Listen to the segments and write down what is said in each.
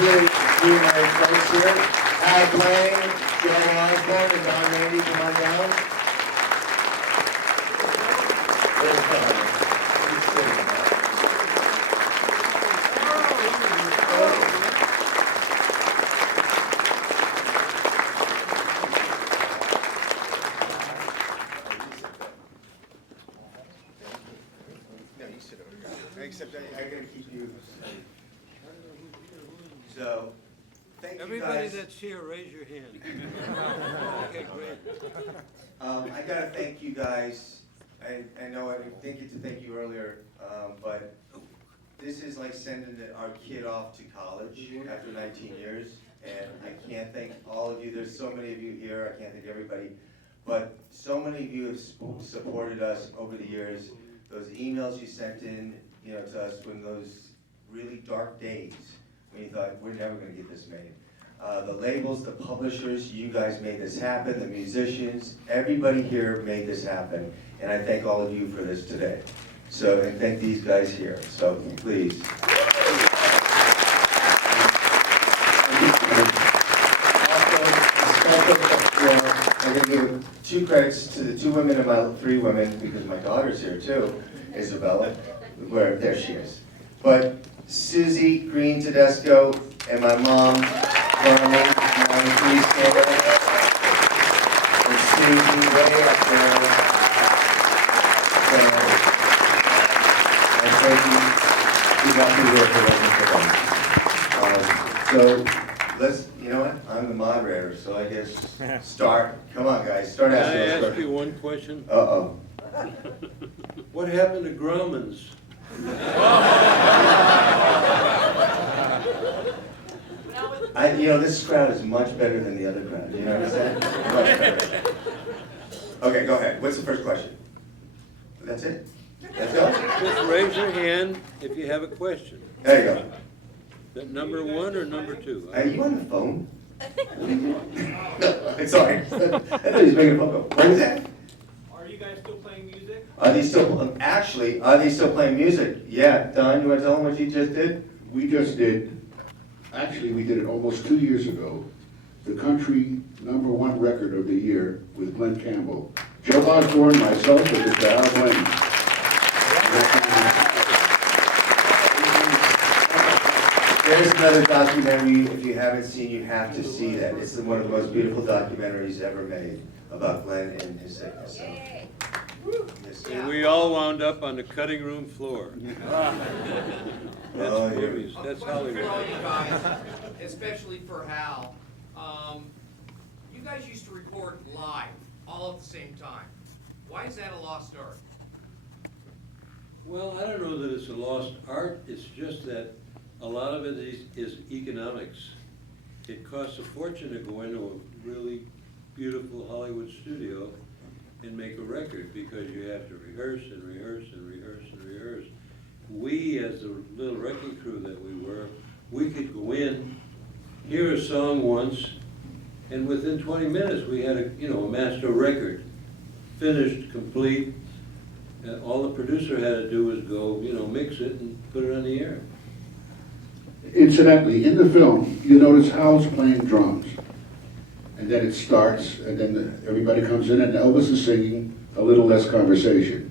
really my folks here. Hal Blaine, Joe Osborn, and Don Randi, come on down. There's Don. He's sitting there. No, you sit over here. Except I gotta keep you. So, thank you Everybody guys. that's here, raise your hand. Okay, great. I gotta thank you guys. I know I didn't get to thank you earlier, but this is like sending our kid off to college after 19 years. And I can't thank all of you. There's so many of you here. I can't thank everybody. But so many of you have supported us over the years. Those emails you sent in, to us when those really dark days, when you thought, we're never gonna get this made. The labels, the publishers, you guys made this happen, the musicians, everybody here made this happen. And I thank all of you for this today. So, and thank these guys here, so please. I'm going to give 2 credits to the 2 women and my 3 women, because my daughter's here too, Isabella, there she is. But Susie Green Tedesco and my mom, Carmen, please stand up. And Susie way up there. And thank you got me here for them. So let's, you know what, I'm the moderator, so I guess start. Come on guys, start Can asking I those ask questions. you one question? Uh-oh. What happened to Grauman's? This crowd is much better than the other crowd, you know what I'm saying? Much better. Okay, go ahead. What's the first question? That's it? Let's go. Just raise your hand if you have a question. There you go. Is that number 1 or number 2? Are you on the phone? No, sorry. I thought he was making a phone call. What is that? Are you guys still playing music? Are they still playing music? Yeah, Don, you want to tell them what you just did? We just did, actually, we did it almost 2 years ago, the country #1 record of the year with Glenn Campbell. Joe Osborn, myself, and Mr. Hal Blaine. There's another documentary, if you haven't seen, you have to see that. It's one of the most beautiful documentaries ever made about Glenn and his sickness. So, yes. And we all wound up on the cutting room floor. That's Oh, yeah. movies, that's Question for all Hollywood. you guys, especially for Hal. You guys used to record live, all at the same time. Why is that a lost art? Well, I don't know that it's a lost art, it's just that a lot of it is economics. It costs a fortune to go into a really beautiful Hollywood studio and make a record, because you have to rehearse and rehearse and rehearse and rehearse. We, as the little wrecking crew that we were, we could go in, hear a song once, and within 20 minutes we had a master record, finished, complete. All the producer had to do was go, mix it and put it on the air. Incidentally, in the film, you notice Hal's playing drums. And then it starts, and then everybody comes in, and Elvis is singing, a little less conversation.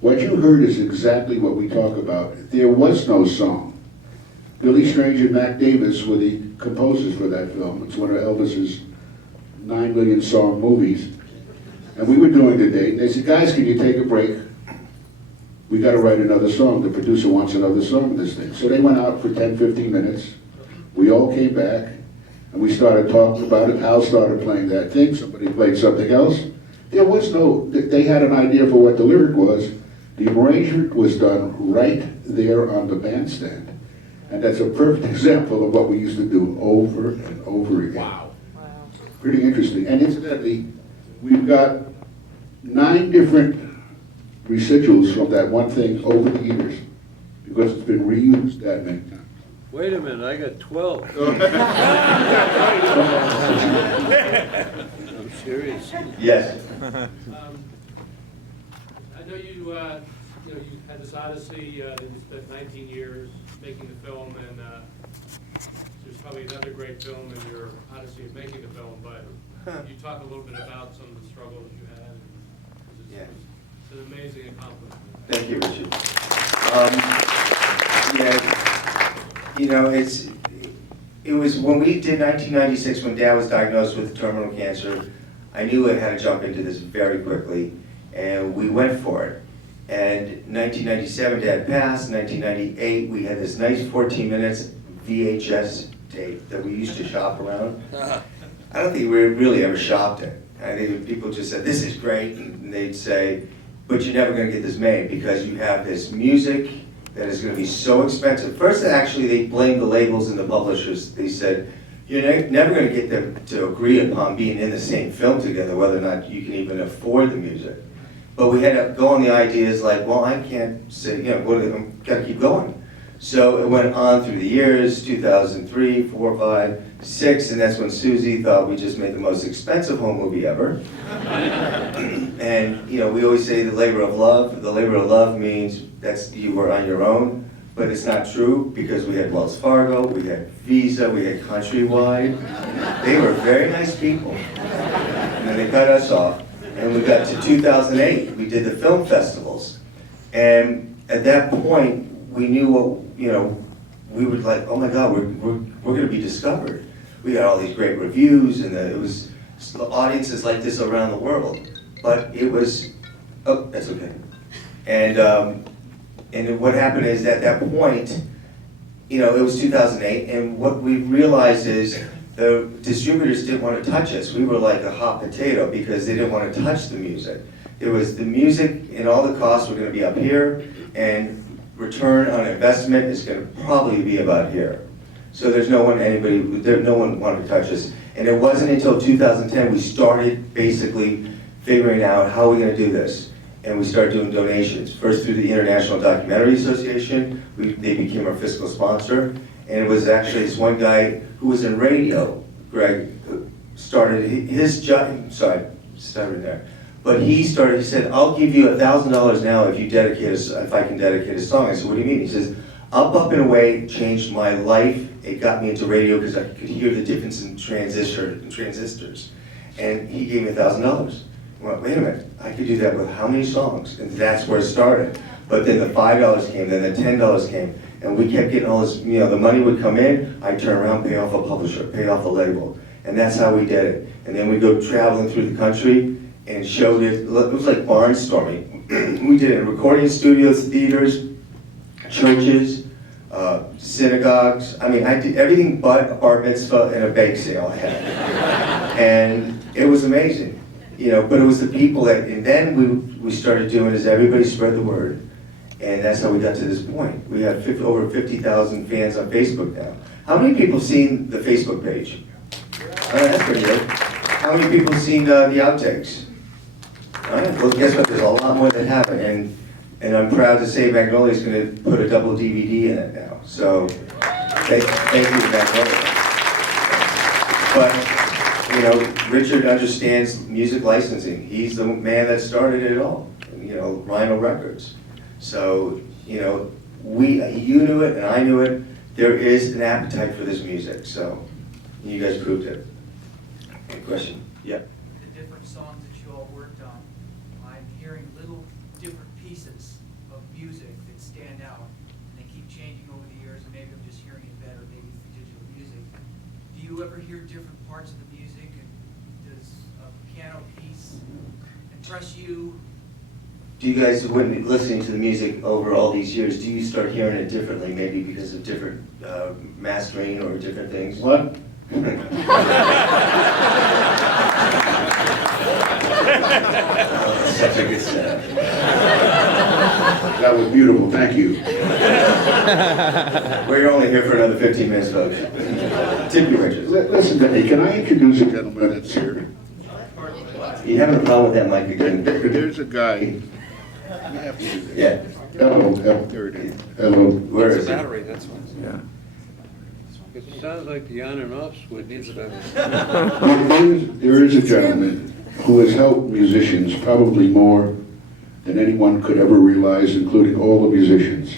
What you heard is exactly what we talk about. There was no song. Billy Strange and Mac Davis were the composers for that film. It's one of Elvis's 9 million song movies. And we were doing the date, and they said, guys, can you take a break? We got to write another song. The producer wants another song in this thing. So they went out for 10, 15 minutes. We all came back, and we started talking about it. Hal started playing that thing. Somebody played something else. There was no, they had an idea for what the lyric was. The arrangement was done right there on the bandstand. And that's a perfect example of what we used to do over and over again. Wow. Pretty interesting. And incidentally, we've got 9 different residuals from that one thing over the years, because it's been reused that many times. Wait a minute, I got 12. I'm serious. Yes. I know you had this odyssey, that you spent 19 years making the film, and there's probably another great film in your odyssey of making the film, but you talk a little bit about some of the struggles you had. And Yeah. it's an amazing accomplishment. Thank you, Richard. Yeah, you know, it was when we did 1996, when Dad was diagnosed with terminal cancer, I knew I had to jump into this very quickly, and we went for it. And 1997, Dad passed. 1998, we had this nice 14 minutes VHS tape that we used to shop around. I don't think we really ever shopped it. I think people just said, this is great, and they'd say, but you're never gonna get this made because you have this music that is gonna be so expensive. First, actually, they blamed the labels and the publishers. They said, you're never gonna get them to agree upon being in the same film together, whether or not you can even afford the music. But we had to go on the ideas like, well, I can't say, you know, I'm gotta keep going. So it went on through the years, 2003, 4, 5, 6, and that's when Susie thought we just made the most expensive home movie ever. And, you know, we always say the labor of love. The labor of love means that's you were on your own, but it's not true because we had Wells Fargo, we had Visa, we had Countrywide. They were very nice people. And then they cut us off. And we got to 2008, we did the film festivals. And at that point, we knew what, you know, we were like, oh my God, we're gonna be discovered. We got all these great reviews, and it was audiences like this around the world. But it was, oh, that's okay. And what happened is at that point, you know, it was 2008, and what we realized is the distributors didn't want to touch us. We were like a hot potato because they didn't want to touch the music. It was the music and all the costs were going to be up here, and return on investment is going to probably be about here. So there's no one, no one wanted to touch us. And it wasn't until 2010 we started basically figuring out how we're going to do this. And we started doing donations. First through the International Documentary Association, they became our fiscal sponsor. And it was actually this one guy who was in radio, Greg, started his job, sorry, started there. But he said, I'll give you $1,000 now if I can dedicate a song. I said, what do you mean? He says, Up in a Way changed my life. It got me into radio because I could hear the difference in transistors. And he gave me $1,000. I went, wait a minute, I could do that with how many songs? And that's where it started. But then the $5 came, then the $10 came, and we kept getting all this, you know, the money would come in, I'd turn around, pay off a publisher, pay off a label. And that's how we did it. And then we'd go traveling through the country and showed it. It was like barnstorming. We did it in recording studios, theaters, churches, synagogues. I mean, I did everything but a bar mitzvah and a bake sale I had. And it was amazing, you know, but it was the people that, and then we started doing is everybody spread the word. And that's how we got to this point. We have over 50,000 fans on Facebook now. How many people have seen the Facebook page? Oh, that's pretty good. How many people have seen the outtakes? All right, well, guess what? There's a lot more that happen. And I'm proud to say Magnolia's going to put a double DVD in it now. So thank you, Magnolia. But, you know, Richard understands music licensing. He's the man that started it all, you know, Rhino Records. So, you know, you knew it and I knew it. There is an appetite for this music, so you guys proved it. Good question. Yeah. The different songs that you all worked on, I'm hearing little different pieces of music that stand out, and they keep changing over the years, and maybe I'm just hearing it better, maybe through digital music. Do you ever hear different parts of the music, and does a piano piece impress you? Do you guys, when listening to the music over all these years, do you start hearing it differently, maybe because of different mastering or different things? What? Oh, such a good setup. That was beautiful, thank you. We're only here for another 15 minutes, folks. Tip you, Richard. Listen, Denny, can I introduce a gentleman that's here? You having a problem with that mic again? There's a guy. You have to do this. Yeah. Hello, there it is. Hello. Where is it? Battery, that's one. Yeah. It sounds like the on and off switch. There is a gentleman who has helped musicians probably more than anyone could ever realize, including all the musicians,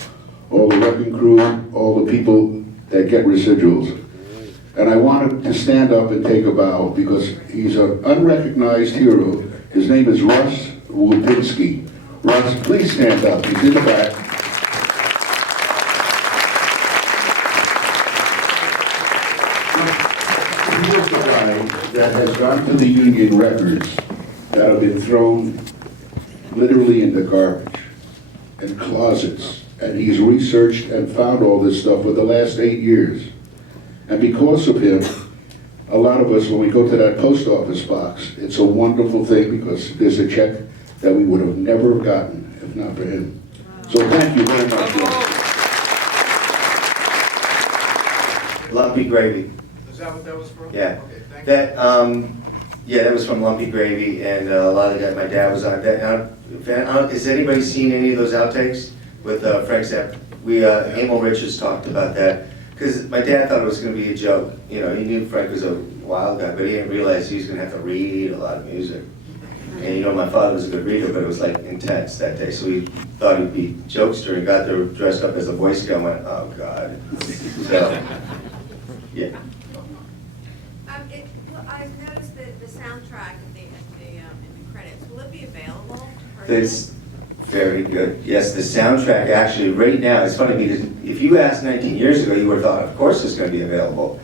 all the wrecking crew, all the people that get residuals. And I wanted to stand up and take a bow because he's an unrecognized hero. His name is Russ Lupinski. Russ, please stand up. He's in the back. He was the guy that has gone to the union records that have been thrown literally in the garbage and closets. And he's researched and found all this stuff for the last 8 years. And because of him, a lot of us, when we go to that post office box, it's a wonderful thing because there's a check that we would have never gotten if not for him. So thank you very much. Lumpy Gravy. Is that what that was from? Yeah. Okay, thank you. That, yeah, that was from Lumpy Gravy, and a lot of that, my dad was on that. Has anybody seen any of those outtakes with Frank Zappa? Emil Richards talked about that, because my dad thought it was gonna be a joke. You know, he knew Frank was a wild guy, but he didn't realize he was gonna have to read a lot of music. And you know, my father was a good reader, but it was like intense that day, so we thought he'd be jokester, and got there dressed up as a Boy Scout, and went, oh, God. So, yeah. Well, I've noticed that the soundtrack in the credits, will it be available? It's very good. Yes, the soundtrack actually, right now, it's funny because if you asked 19 years ago, you would have thought, of course it's going to be available.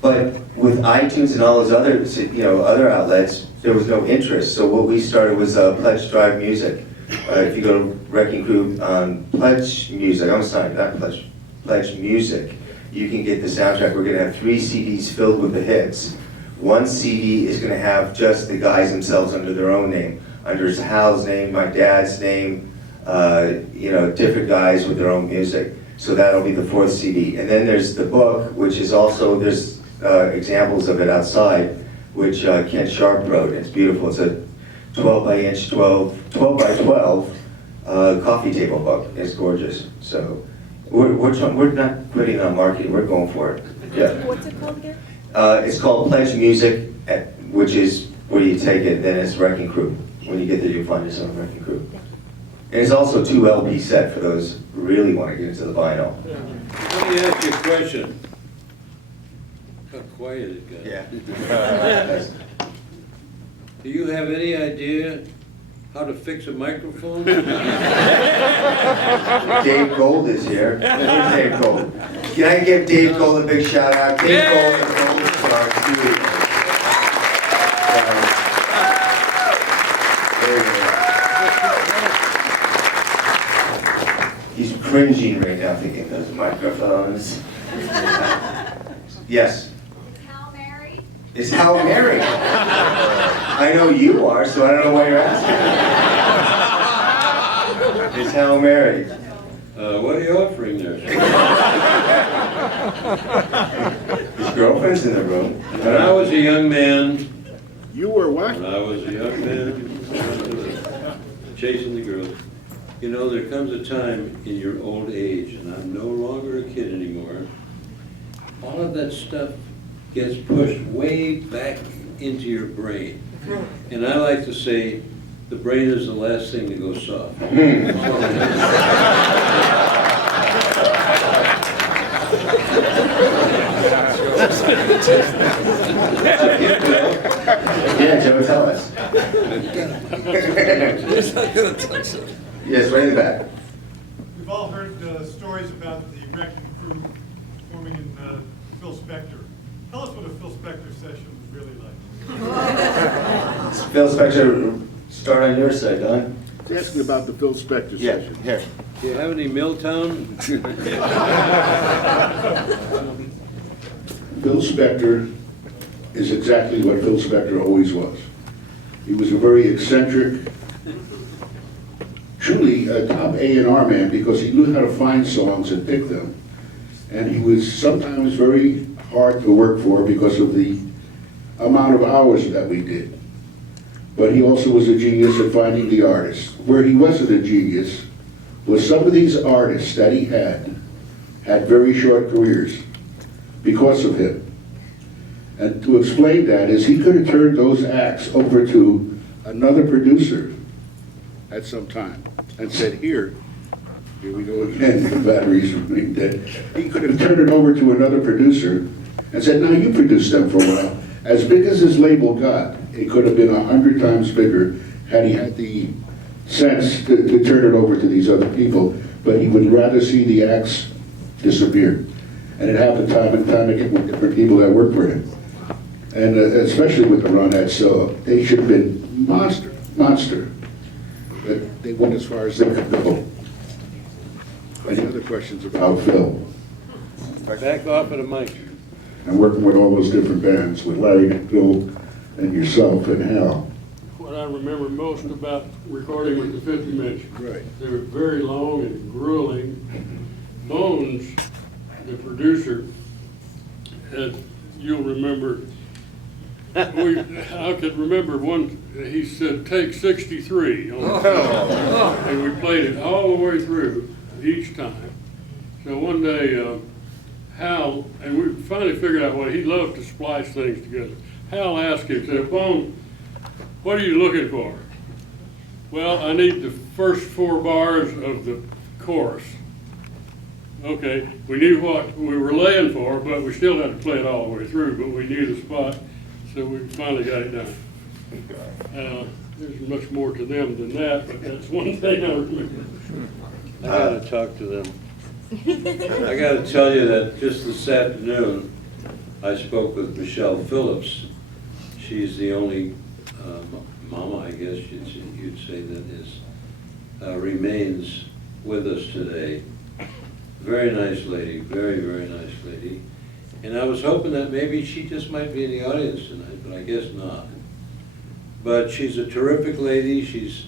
But with iTunes and all those other, other outlets, there was no interest. So what we started was Pledge Drive Music. If you go to Wrecking Crew Pledge Music, I'm sorry, not Pledge, Pledge Music, you can get the soundtrack. We're going to have 3 CDs filled with the hits. 1 CD is going to have just the guys themselves under their own name, under Hal's name, my dad's name, different guys with their own music. So that'll be the 4th CD. And then there's the book, which is also, there's examples of it outside, which Ken Sharp wrote. It's beautiful. It's a 12 by 12 coffee table book. It's gorgeous. So we're not putting on marketing. We're going for it. Yeah. What's it called again? It's called Pledge Music, which is where you take it. Then it's Wrecking Crew. When you get there, you'll find yourself Wrecking Crew. And it's also 2 LP set for those who really want to get into the vinyl. Let me ask you a question. How quiet it got. Yeah. Do you have any idea how to fix a microphone? Dave Gold is here. Where's Dave Gold? Can I give Dave Gold a big shout out? Dave Gold is a Gold Star. He's cringing right now thinking those microphones. Yes. Is Hal married? Is Hal married? I know you are, so I don't know why you're asking. Is Hal married? What are you offering there? His girlfriend's in the room. When I was a young man, What? When I was a young man, chasing the girls, there comes a time in your old age, and I'm no longer a kid anymore, all of that stuff gets pushed way back into your brain. And I like to say, the brain is the last thing to go soft. Yeah, Joe, tell us. Yes, right in the back. We've all heard stories about the Wrecking Crew performing in Phil Spector. Tell us what a Phil Spector session was really like. Phil Spector, start on your side, Don. He's asking about the Phil Spector Yeah, session. here. Do you have any Milltown? Phil Spector is exactly what Phil Spector always was. He was a very eccentric, truly a top A&R man because he knew how to find songs and pick them. And he was sometimes very hard to work for because of the amount of hours that we did. But he also was a genius at finding the artists. Where he wasn't a genius was some of these artists that he had very short careers because of him. And to explain that is he could have turned those acts over to another producer at some time and said, here we go again, the batteries remain dead. He could have turned it over to another producer and said, now you produced them for a while. As big as his label got, it could have been 100 times bigger had he had the sense to turn it over to these other people, but he would rather see the acts disappear. And it happened time and time again with different people that worked for him. And especially with the Ronettes, so they should have been monster. But they went as far as they could go. Any other questions about Phil? Back off of the mic. And working with all those different bands, with Larry and Phil and yourself and Hal. What I remember most about recording with the 50 Mitch. Right. They were very long and grueling. Bones, the producer, you'll remember, I could remember one, he said, take 63. And we played it all the way through each time. So one day, Hal, and we finally figured out what he loved to splice things together. Hal asked him, said, Bone, what are you looking for? Well, I need the first 4 bars of the chorus. Okay, we knew what we were laying for, but we still had to play it all the way through, but we knew the spot, so we finally got it done. There's much more to them than that, but that's one thing I remember. I gotta talk to them. I gotta tell you that just this afternoon, I spoke with Michelle Phillips. She's the only mama, I guess you'd say, that remains with us today. Very nice lady, very, very nice lady. And I was hoping that maybe she just might be in the audience tonight, but I guess not. But she's a terrific lady. She's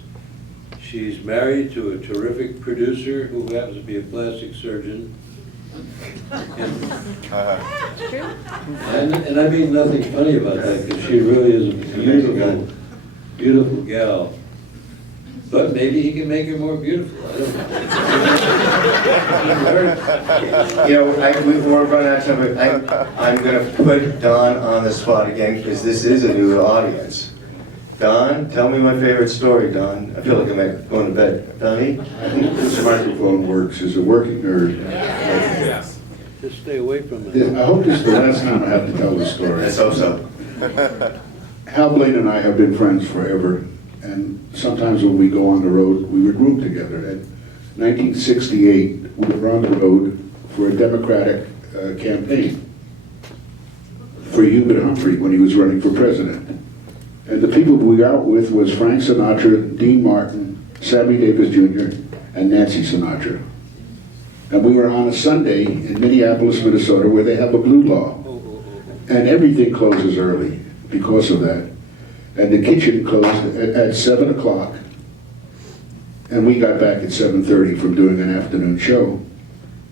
married to a terrific producer who happens to be a plastic surgeon. And I mean nothing funny about that, because she really is a beautiful, beautiful gal. But maybe he can make her more beautiful, I don't know. You know, we're running out of time, but I'm gonna put Don on the spot again, because this is a new audience. Don, tell me my favorite story, Don. I feel like I'm going to bed. Donnie? I think this microphone works. Is it working, or? Yes. Just stay away from it. I hope this is the last time I have to tell this story. Let's hope so. Hal Blaine and I have been friends forever, and sometimes when we go on the road, we would room together. In 1968, we were on the road for a Democratic campaign for Hubert Humphrey when he was running for president. And the people we were out with was Frank Sinatra, Dean Martin, Sammy Davis Jr., and Nancy Sinatra. And we were on a Sunday in Minneapolis, Minnesota, where they have a blue law. And everything closes early because of that. And the kitchen closed at 7 o'clock. And we got back at 7:30 from doing an afternoon show.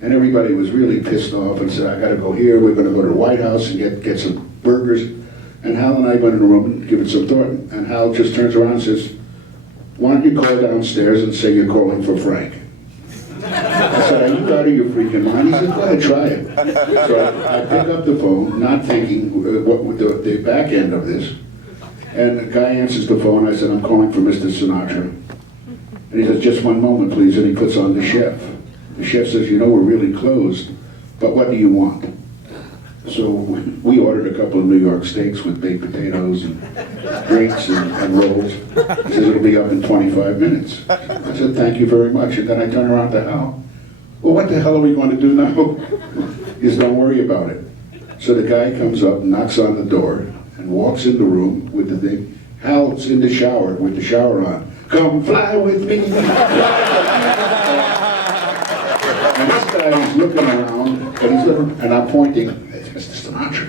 And everybody was really pissed off and said, I gotta go here, we're gonna go to the White House and get some burgers. And Hal and I went in the room and give it some thought. And Hal just turns around and says, why don't you call downstairs and say you're calling for Frank? I said, are you out of your freaking mind? He said, go ahead, try it. So I pick up the phone, not thinking what would the back end of this. And the guy answers the phone. I said, I'm calling for Mr. Sinatra. And he says, just one moment, please. And he puts on the chef. The chef says, you know, we're really closed, but what do you want? So we ordered a couple of New York steaks with baked potatoes and drinks and rolls. He says, it'll be up in 25 minutes. I said, thank you very much. And then I turn around to Hal. Well, what the hell are we going to do now? He says, don't worry about it. So the guy comes up, knocks on the door, and walks in the room with the thing. Hal's in the shower with the shower on. Come fly with me. And this guy is looking around, and I'm pointing, it's Mr. Sinatra.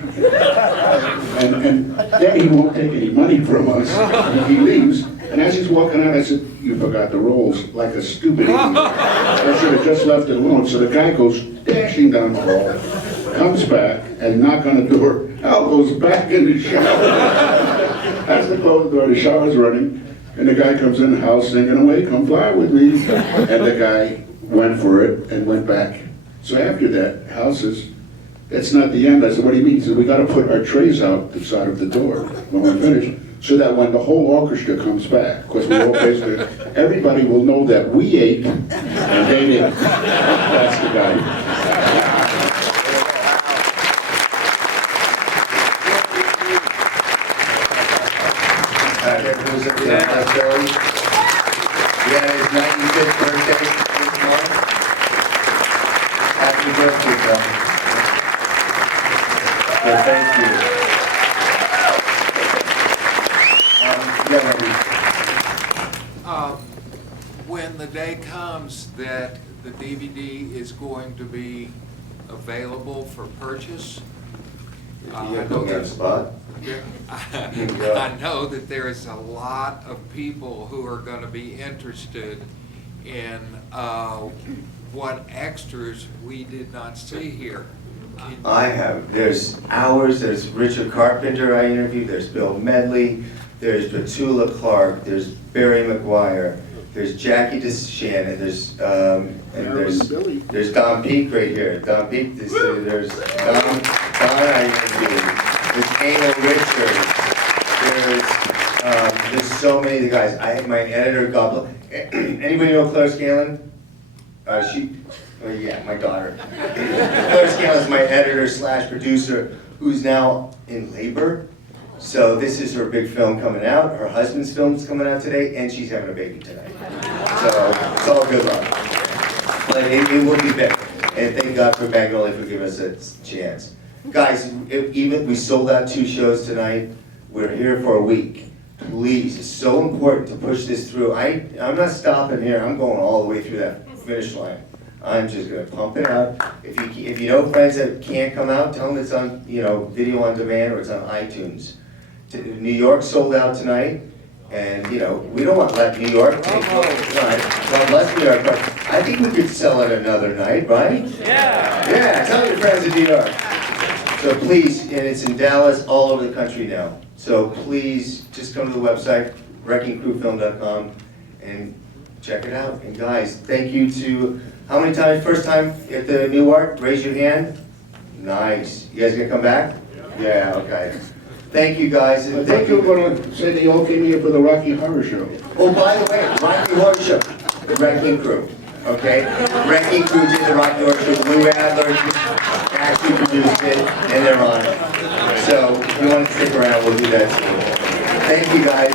And then he won't take any money from us. He leaves. And as he's walking out, I said, you forgot the rolls, like a stupid idiot. I should have just left it alone. So the guy goes dashing down the hall, comes back, and knock on the door. Hal goes back in the shower. As they close the door, the shower's running, and the guy comes in the house singing away, come fly with me. And the guy went for it and went back. So after that, Hal says, that's not the end. I said, what do you mean? He said, we got to put our trays out the side of the door when we're finished, so that when the whole orchestra comes back, because we all basically, everybody will know that we ate and they didn't. That's the guy. Well, thank you. Yeah, Randy. When the day comes that the DVD is going to be available for purchase, You put me on the spot? I know that there is a lot of people who are gonna be interested in what extras we did not see here. I have, there's hours, there's Richard Carpenter I interviewed, there's Bill Medley, there's Petula Clark, there's Barry McGuire, there's Jackie DeShannon, there's Don Peake right here. Don Peake, there's Don I interviewed, there's Emil Richards, there's so many of the guys. I have my editor, God bless. Anybody know Claire Scanlon? Yeah, my daughter. Claire Scanlon is my editor / producer, who's now in labor. So this is her big film coming out. Her husband's film's coming out today, and she's having a baby tonight. So it's all good luck. But it will be better. And thank God for Magnolia for giving us a chance. Guys, we sold out 2 shows tonight. We're here for a week. Please, it's so important to push this through. I'm not stopping here. I'm going all the way through that finish line. I'm just gonna pump it out. If you know friends that can't come out, tell them it's on, video on demand or it's on iTunes. New York sold out tonight, and we don't want to let New York take God bless New York, but I think we could sell it another night, right? Yeah. Yeah, tell your friends in New York. So please, and it's in Dallas, all over the country now. So please, just come to the website, wreckingcrewfilm.com, and check it out. And guys, thank you to, how many times, first time at the New Art? Raise your hand. Nice. You guys gonna come back? Yeah, okay. Thank you, guys. I think you were going to say they all came here for the Rocky Horror Show. Oh, by the way, Rocky Horror Show, the Wrecking Crew, okay? Wrecking Crew did the Rocky Horror Show. Lou Adler actually produced it, and they're on it. So if you want to stick around, we'll do that too. Thank you, guys.